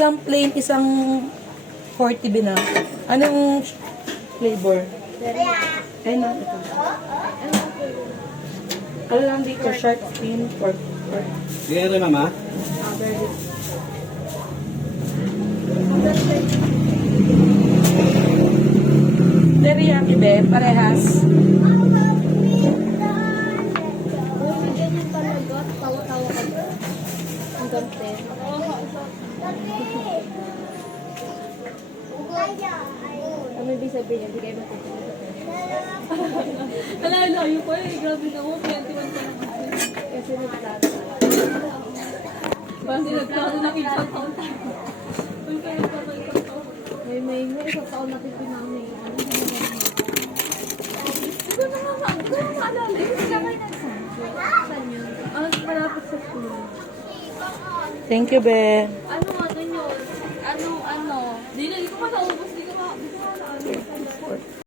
Isang plain, isang 40 bina. Anong flavor? Ay na, ito. Ano lang dito? Shark fin, pork. Sige rin, mama. Teriyaki be, parehas. Ano ibig sabihin? Hindi kayo matutulog sa pera. Alalayo ko eh. Grabe na mo. 21 ka na kasi. Kasi nagtata. Basta nagplano ng isang taon tayo. Kung kayo nagplano isang taon. May isang taon natin pinamay. Ano na naman? Ito na nga ma. Ito na maalala. Ito na kayo nagsan. Saan yun? Malapit sa school. Thank you, be. Ano nga yun? Ano? Di na. Hindi ko pa naubos. Hindi ko